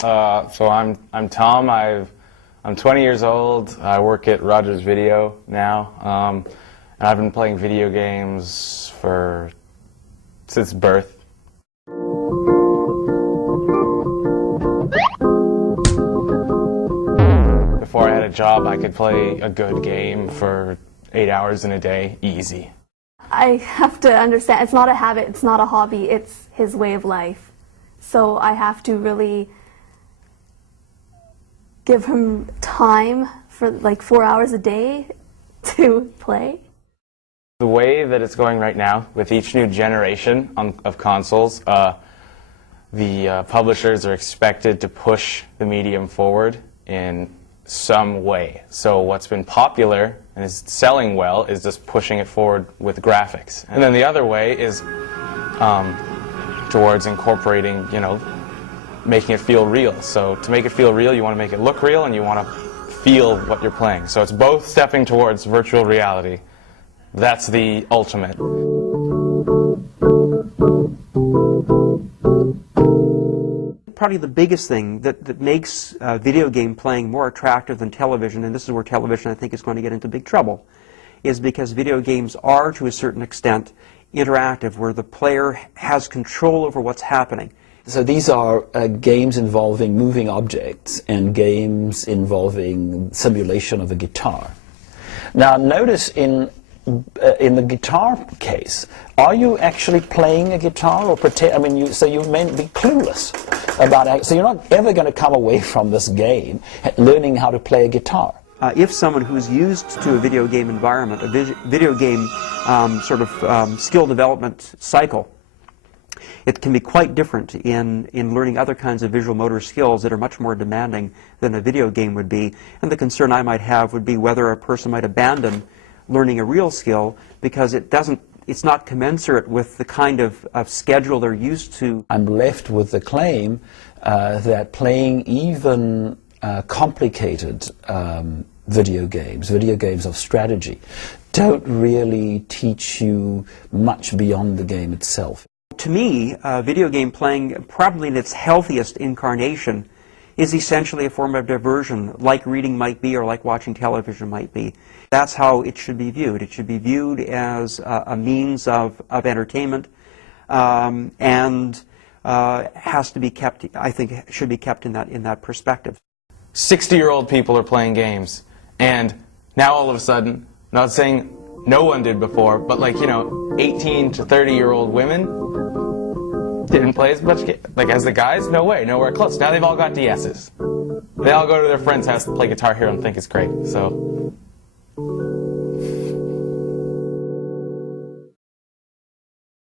So I'm Tom. I'm 20 years old. I work at Rogers Video now, and I've been playing video games since birth. Before I had a job, I could play a good game for 8 hours in a day, easy. I have to understand, it's not a habit, it's not a hobby, it's his way of life. So I have to really give him time for like 4 hours a day to play. The way that it's going right now, with each new generation of consoles, the publishers are expected to push the medium forward in some way. So what's been popular and is selling well is just pushing it forward with graphics. And then the other way is towards incorporating, making it feel real. So to make it feel real, you want to make it look real and you want to feel what you're playing. So it's both stepping towards virtual reality. That's the ultimate. Probably the biggest thing that makes video game playing more attractive than television, and this is where television I think is going to get into big trouble, is because video games are to a certain extent interactive, where the player has control over what's happening. So these are games involving moving objects and games involving simulation of a guitar. Now notice in the guitar case, are you actually playing a guitar or pretend? I mean, so you may be clueless about it. So you're not ever going to come away from this game learning how to play a guitar. If someone who's used to a video game environment, a video game skill development cycle, it can be quite different in learning other kinds of visual motor skills that are much more demanding than a video game would be. And the concern I might have would be whether a person might abandon learning a real skill because it's not commensurate with the kind of schedule they're used to. I'm left with the claim that playing even complicated video games of strategy, don't really teach you much beyond the game itself. To me, video game playing, probably in its healthiest incarnation, is essentially a form of diversion, like reading might be or like watching television might be. That's how it should be viewed. It should be viewed as a means of entertainment, and has to be kept, I think, should be kept in that perspective. 60-year-old people are playing games, and now all of a sudden, not saying no one did before, but 18 to 30-year-old women didn't play as much as the guys? No way, nowhere close. Now they've all got DSs. They all go to their friend's house to play Guitar Hero and think it's great. So